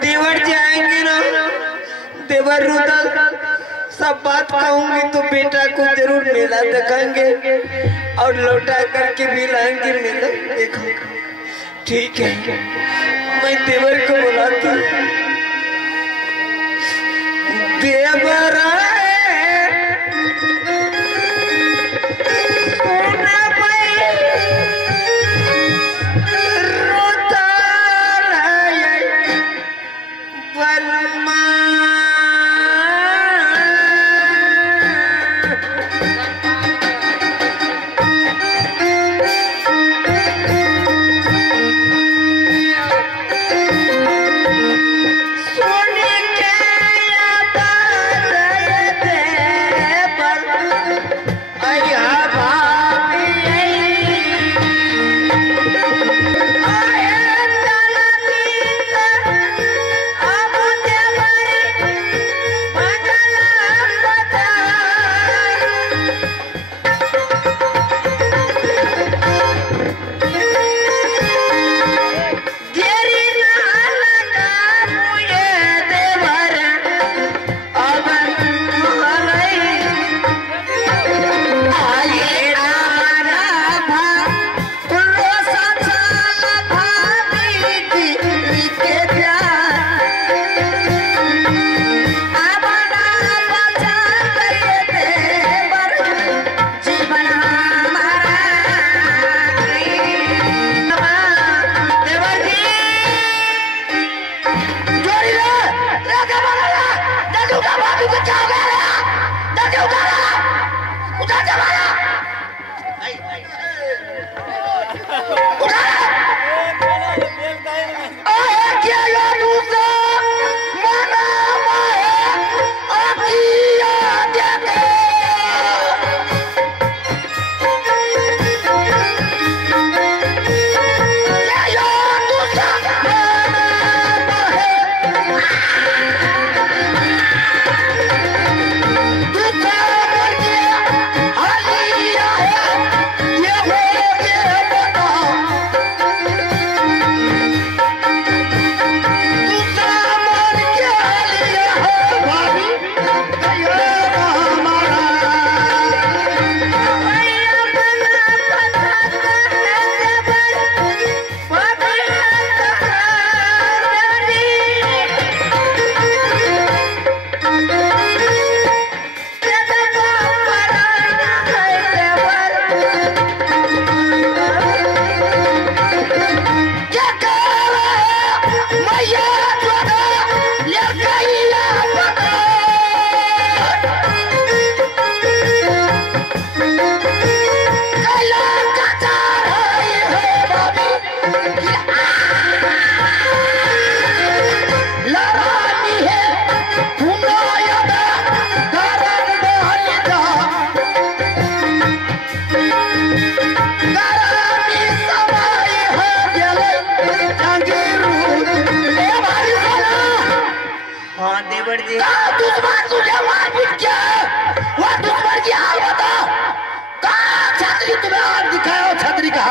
देवर जाएंगे ना, देवर रुदल सब बात कहूंगी तो बेटा को जरूर मेला दिखाएंगे और लौटा करके भी लाएंगे मेला देखो। ठीक है, मैं देवर को बुलाती हूँ। देवर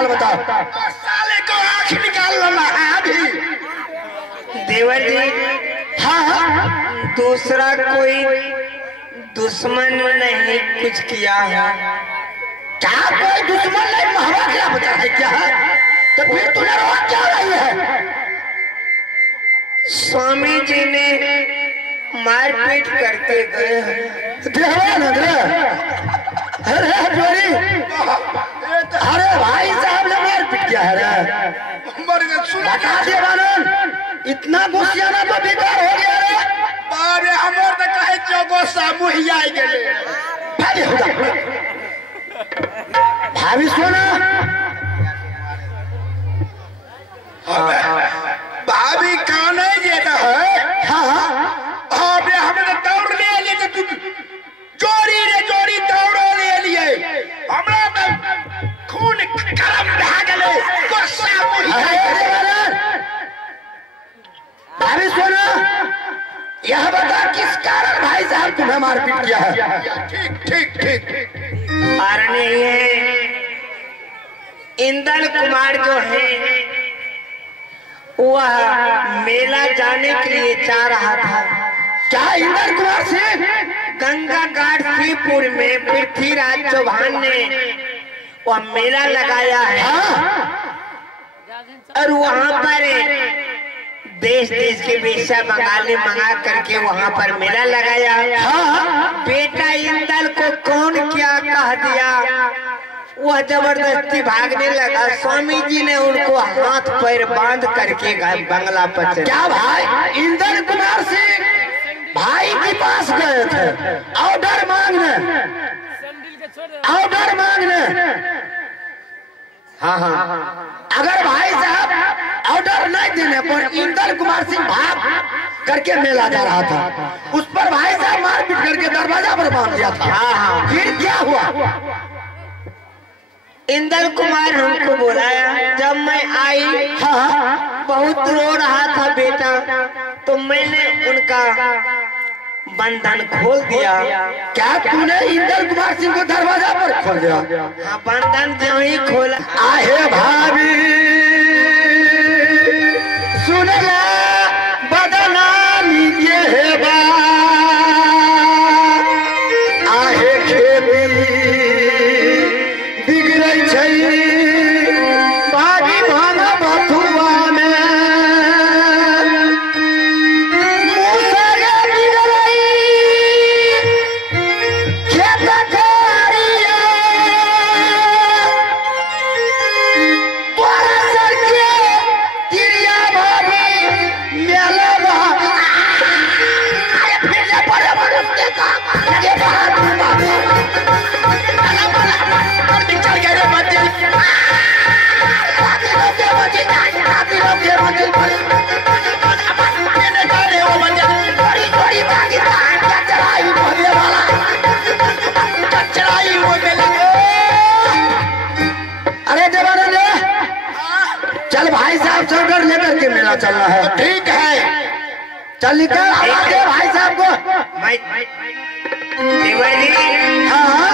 साले को आँख निकाल लो है अभी। देवर जी, हाँ दूसरा कोई दुश्मन नहीं कुछ किया है। क्या कोई दुश्मन नहीं? महवा क्या बता है क्या है? तो फिर तूने रोक क्यों रही है? स्वामी जी ने मारपीट करके गए अरे भाई साहब ने मारपीट किया है। बता दिया बानन, इतना गुस्सियाना तो बेकार हो गया रे। बारे हमर तो कहे जो गुस्सा मुहिया गेले। भाभी सोना भाभी कौन है ये ना है? हाँ अबे हमने दौड़ ले लिए तो जोरी रे जोरी दौड़ ले लिए। हमरा तो खून गरम भा गेले, गुस्सा मुहिया। भाभी सोना यह बता किस कारण भाई साहब तुम्हें मारपीट किया है? ठीक ठीक ठीक। कारण ये इंदल कुमार जो है वह मेला जाने के लिए जा रहा था। क्या इंद्र कुमार सिंह? गंगा घाट श्रीपुर में पृथ्वीराज चौहान ने वह मेला लगाया है। हाँ? और वहाँ पर देश देश के वेश्या बंगाली मंगा करके वहाँ पर मेला लगाया। हाँ? बेटा इंदल को कौन क्या कह दिया, वह जबरदस्ती भागने लगा। स्वामी जी ने उनको हाथ पैर बांध करके बंगला पर चले। क्या भाई इंद्र कुमार सिंह भाई के पास गए थे ऑर्डर मांगने, ऑर्डर मांगने? हाँ हाँ। अगर भाई साहब ऑर्डर नहीं देने पर इंद्र कुमार सिंह भाग करके मेला जा रहा था, उस पर भाई साहब मारपीट करके दरवाजा पर बांध दिया था। हाँ हाँ। फिर क्या हुआ? इंदल कुमार हमको बुलाया। जब मैं आई, हाँ? बहुत रो रहा था बेटा, तो मैंने उनका बंधन खोल दिया। क्या तूने इंद्र कुमार सिंह को दरवाजा पर खोल दिया? हाँ, बंधन जो ही खोला। आहे भाभी सुन ला बदनामी के है बा, आहे खेती बिगड़ै छै बागी भांग बथुआ में, मुसरे बिगड़ै खेत खारिया, तोरा सर के तिरिया भाभी मेला बा। अरे फिर ले पड़े के काम लगे बाहर अला बला चल गए रे बच्चे। राती लोग के बच्चे, राती लोग के बच्चे मैंने जाने वो बच्चे बड़ी बड़ी भागी क्या चढ़ाई भोले वाला, क्या चढ़ाई वो मेले। अरे देवानंद चल भाई साहब से ऑर्डर लेकर के मेला चलना है। ठीक है चल निकल, आवाज दे भाई साहब को। देवर जी, हाँ?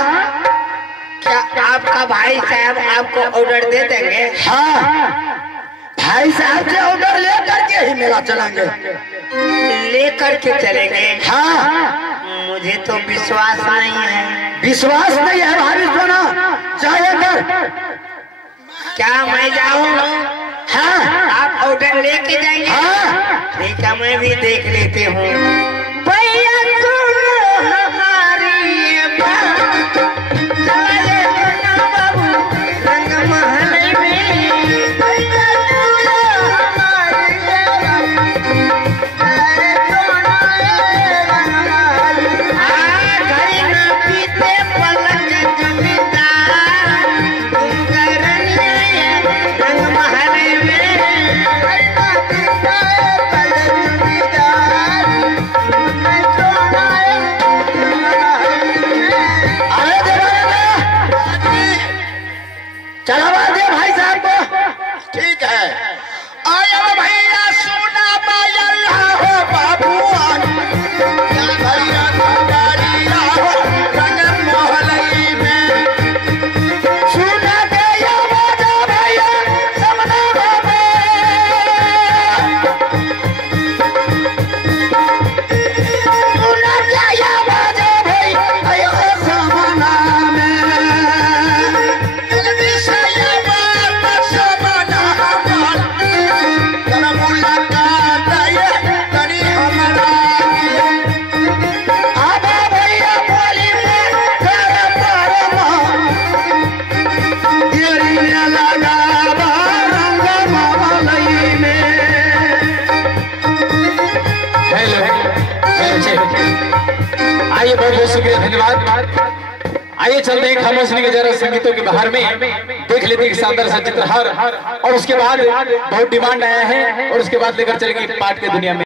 क्या आपका भाई साहब आपको ऑर्डर दे देंगे? हाँ भाई साहब से ऑर्डर लेकर के ही मेला चलेंगे। लेकर के चलेंगे? हाँ? मुझे तो विश्वास नहीं है। विश्वास नहीं है भाभी सोना, चाहे कर। क्या मैं जाऊँ? हाँ? आप ऑर्डर लेके जाएंगे? हाँ? ठीक है, मैं भी देख लेती हूँ। भैया सुनो हमारी ये बात, चले जाना बाबू रंग महल में। भैया सुनो हमारी ये बात, चले जाना रंग महल में। घर न पीते पलंग जमींदार, तुम करनिया ये रंग महल में। घर न पीते पलंग जमींदार, मैं सोना रंग महल में। अरे देवानंद चलावा दे भाई साहब को। ठीक है आया भैया सोना मायल हो बाबुआ, भैया गाड़िया हो रंग मोहलई में, सुना के आवाज भैया समना बाबा, सुना के आवाज भैया समना में, आइए बहुत बहुत शुक्रिया, धन्यवाद। आइए चलते हैं खामोश के जरा संगीतों के बाहर में देख लेते हैं शानदार सा चित्रहार, और उसके बाद बहुत डिमांड आया है और उसके बाद लेकर चलेंगे पाठ के दुनिया में।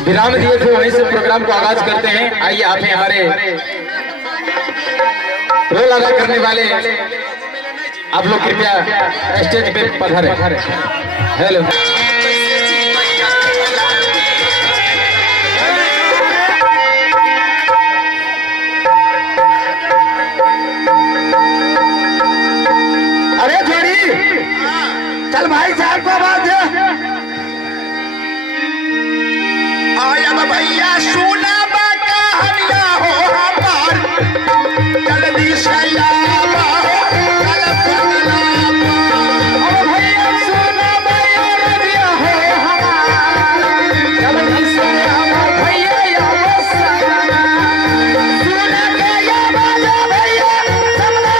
विराम दिए थे वहीं से प्रोग्राम को आगाज करते हैं। आइए आप हैं हमारे रोल अदा करने वाले, आप लोग कृपया स्टेज पे पधारें। हेलो अरे जोड़ी चल भाई साहब को बात है। आया भैया सुना बा कहानिया हो हमार जल्दी से आवा हो कल पगला ओ भैया सुना भैया रबिया हो हमार जल्दी से आवा भैया या सजना सुना के या बाजा भैया सबला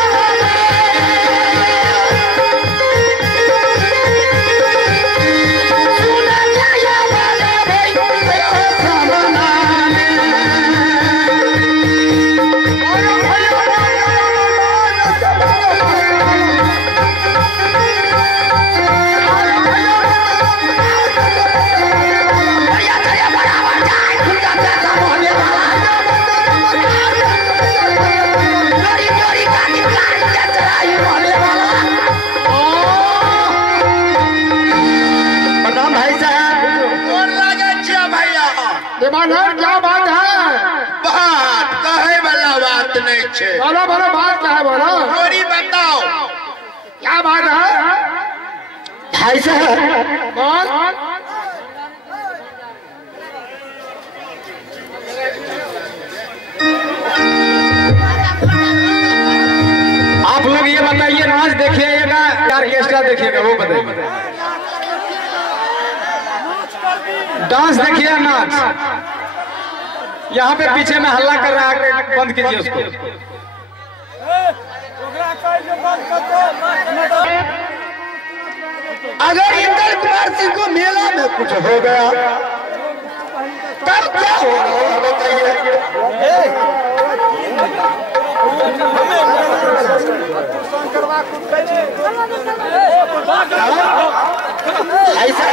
क्या बात है? बात कहे वाला बात नहीं छे। बोलो बोलो बात क्या है बोलो। थोड़ी बताओ क्या बात है? भाई साहब बोल। आप लोग ये बताइए, नाच देखिएगा या ऑर्केस्ट्रा देखिएगा वो बताइए। डांस देखिए नाच। यहाँ पे पीछे में हल्ला कर रहा है, बंद कीजिए उसको। अगर इंद्र कुमार सिंह को मेला में कुछ हो गया तब क्या होगा बताइए। ऐसा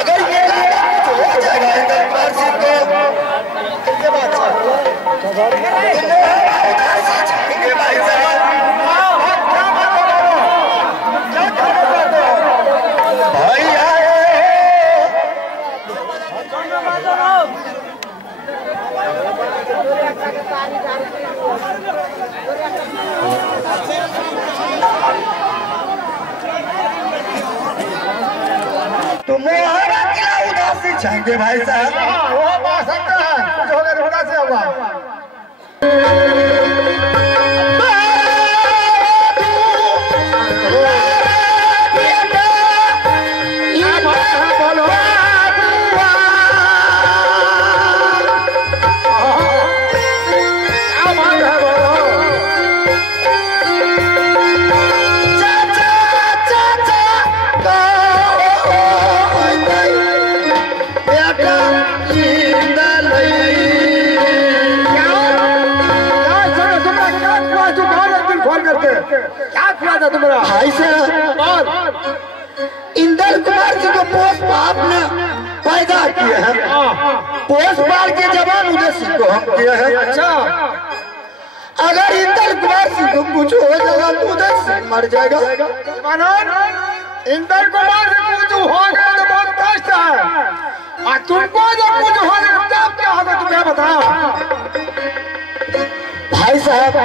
अगर मेला में कुछ हो जाएगा इंद्र कुमार सिंह को कितने बात छाएंगे भाई साहब। भाई तुम्हारा किला उदासी छाएंगे भाई साहब। वो बात सकता है कुछ होगा तो उदासी होगा। क्या खुआ था तुम्हारा भाई साहब? इंद्र कुमार जी को पोष आपने पैदा किया है, पोष पाल के जवान उदय सिंह को हम किया है। अच्छा अगर इंद्र कुमार सिंह को कुछ हो जाएगा तो उदय सिंह मर जाएगा। इंद्र कुमार से कुछ हो गया तो बहुत कष्ट है, और तुमको जब कुछ हो जाएगा तब क्या होगा तुम्हें बताओ। भाई साहब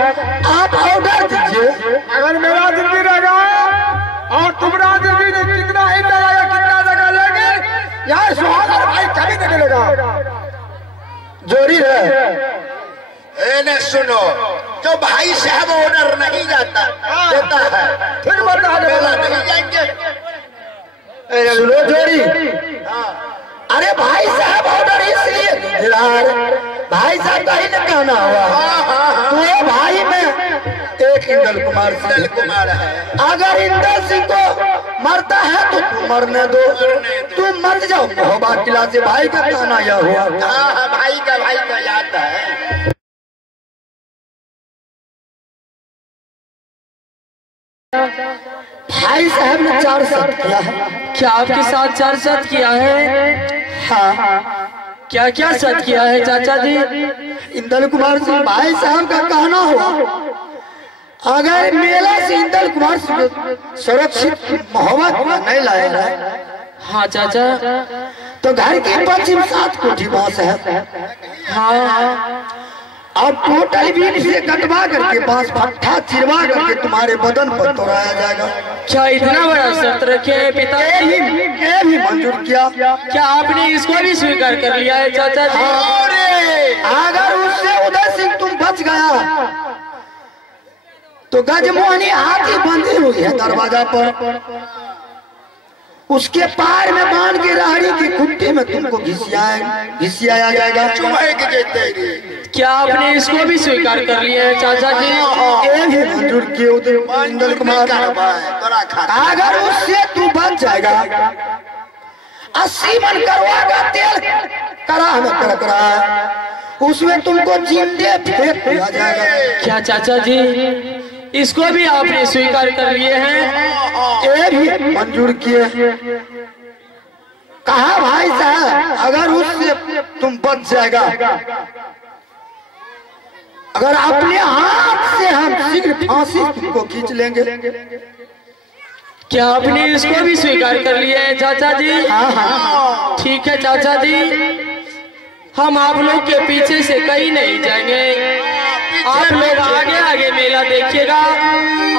आप ऑर्डर दीजिए। अगर मेरा जिंदगी रहेगा और तुम्हारा जिंदगी कितना ही रहेगा, कितना जगह लेंगे यहाँ सुहागर भाई कभी नहीं मिलेगा। जोड़ी है सुनो, जो भाई साहब ऑर्डर नहीं जाता देता है ठीक बता नहीं जाएंगे। सुनो जोड़ी, अरे भाई साहब ऑर्डर इसलिए भाई साहब का ही न कहना हुआ तो भाई में एक इंद्र कुमार है। अगर इंद्र सिंह को मरता है तो तुम मरने दो, तुम मर जाओ मोहबा किला से। भाई का कहना यह हुआ। भाई का याद है। भाई साहब ने 4 साथ किया है। क्या आपके साथ 4 साथ किया है? हाँ। क्या क्या सच किया है चाचा जी? इंदल कुमार सिंह भाई साहब का कहना हुआ, अगर मेला से इंदल कुमार सिंह सुरक्षित मोहब्बत नहीं लाया जाए, हाँ चाचा। तो घर की पश्चिम 7 कोठी बांस है, हाँ। और टोटल बीन से कटवा करके बांस फट्ठा चिरवा करके तुम्हारे बदन पर तोड़ाया जाएगा। क्या इतना बड़ा शर्त रखे है पिताजी? ये भी मंजूर किया। क्या आपने इसको भी स्वीकार कर लिया है चाचा जी? अगर उससे उदय सिंह तुम बच गया तो गजमोहनी हाथी बंधी हुई है दरवाजा पर, उसके पार में बांध के रहड़ी की खुट्टी में तुमको घिसियाया जाएगा। क्या आपने इसको भी स्वीकार कर लिया है चाचा जी? ये भी मंजूर किए इंदल कुमार। अगर उससे तू बच जाएगा, 80 मन करवा का तेल कराह में कड़क रहा है, उसमें तुमको जिंदे फेंक दिया जाएगा। क्या चाचा जी इसको भी आपने स्वीकार कर लिए हैं? ये भी मंजूर किए। कहा भाई साहब, अगर उससे तुम बच जाएगा, अगर अपने हाथ से हम शीघ्र फांसी तुमको खींच लेंगे। क्या आपने इसको भी स्वीकार कर लिया है चाचा जी? हाँ। ठीक है चाचा जी, हम आप लोग के पीछे से कहीं नहीं जाएंगे। आप लोग आगे आगे मेला देखिएगा,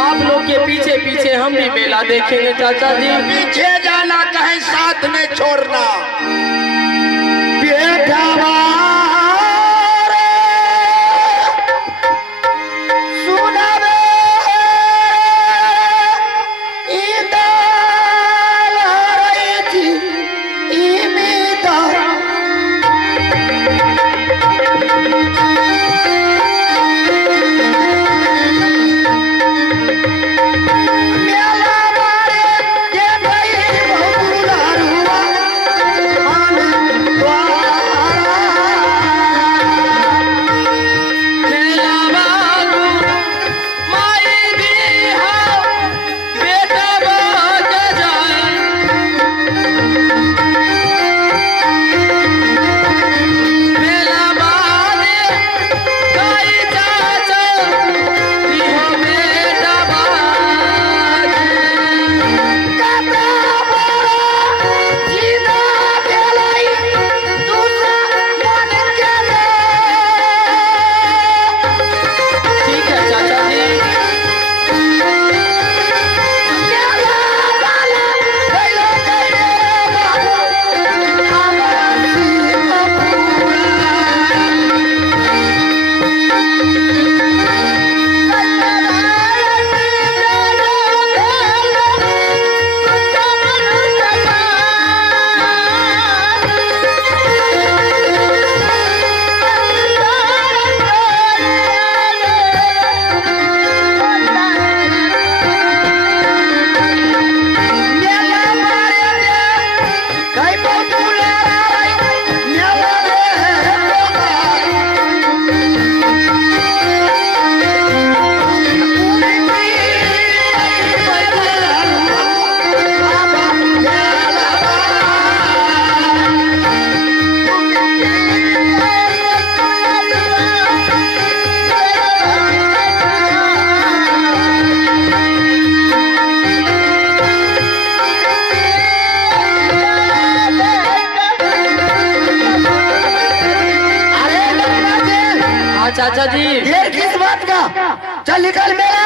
आप लोग के पीछे पीछे हम भी मेला देखेंगे चाचा जी। पीछे जाना कहीं साथ में छोड़ना। बेटा चाचा जी देर किस बात का? चल निकल मेरा।